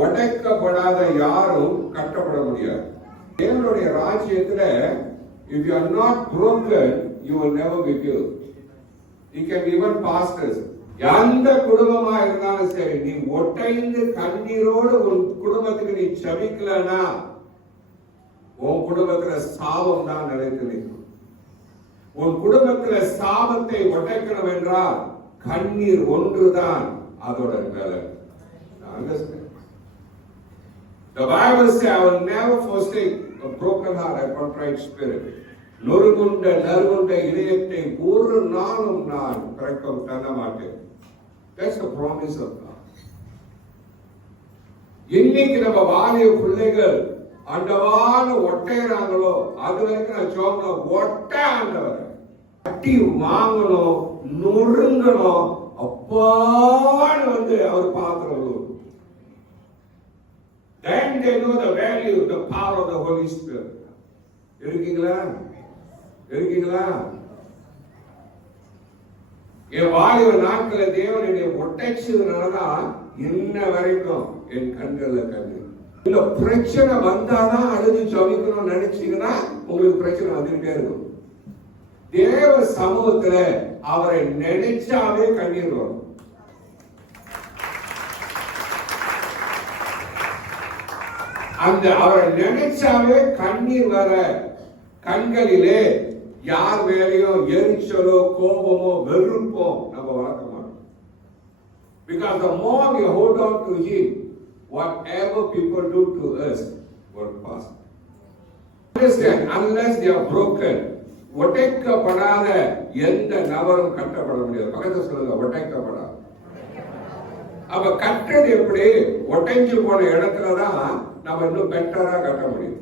உடைக்கப்படாத யாரும் கட்டப்பட முடியாது. தேவனுடைய ராஜ்யத்துல if you are not broken you will never be built. You can be even pastors. எந்த குடும்பமா இருந்தாலும் சரி, நீ ஒட்டைந்து கண்ணீரோடு உன் குடும்பத்துக்கு நீ ஜெபிக்கலனா உன் குடும்பத்துல சாபம் தான் நிலைத்து நிற்கும். உன் குடும்பத்துல சாபத்தை உடைக்கணும் என்றால் கண்ணீர் ஒன்றுதான் அதோட வேலை. The Bible says, I will never forsake a broken heart and contrite spirit. நொறுங்குண்ட நறுங்குண்ட இதயத்தை ஒரு நாளும் நான் பிறக்கம் தர மாட்டேன். That's the promise of God. இன்னைக்கு நம்ம வாலிய பிள்ளைகள் ஆண்டவான ஒட்டைறாங்களோ அது வரைக்கும் நான் சோகணும். ஒட்டை ஆண்டவர் கட்டி வாங்கணும், நொறுங்கணும், அப்பான்னு அவர் பாத்திரம். Then they know the value, the power of the Holy Spirit. இருக்கீங்களா? என் வாலிப நாட்கள தேவன் என்னை ஒட்டைச்சதுனாலதான் இன்ன வரைக்கும் என் கண்கள்ல கண்ணு. இந்த பிரச்சனை வந்தாதான் அழுது ஜெபிக்கணும்னு நினைச்சீங்கன்னா உங்களுக்கு பிரச்சனை வந்துட்டே இருக்கும். தேவ சமூகத்துல அவரை நினைச்சாவே கண்ணீர் வரும். அந்த அவரை நினைச்சாவே கண்ணீர் வர கண்களிலே யார் மேலேயும் எரிச்சலோ கோபமோ வெறுப்போ நம்ம வளர்க்க மாட்டோம். Because the more we hold on to him, whatever people do to us will pass. Understand, unless they are broken, ஒட்டைக்கப்படாத எந்த நபரும் கட்டப்பட முடியாது. பக்கத்துல சொல்லுங்க, ஒட்டைக்கப்படாத. அப்ப கட்டுறது எப்படி? ஒட்டைஞ்சு போன இடத்துலதான் நம்ம இன்னும் பெட்டரா கட்ட முடியும்.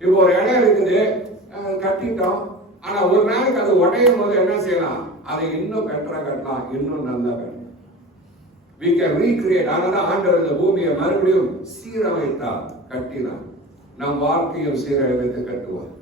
இப்போ ஒரு இடம் இருக்குது, கட்டிட்டோம். ஆனா ஒரு நாளைக்கு அது உடையும் போது என்ன செய்யலாம்? அதை இன்னும் பெட்டரா கட்டலாம், இன்னும் நல்லா கட்டலாம். We can recreate. அதனால ஆண்டவர் இந்த பூமியை மறுபடியும் சீரமைத்தார், கட்டினார். நம் வாழ்க்கையும் சீரமைத்து கட்டுவார்.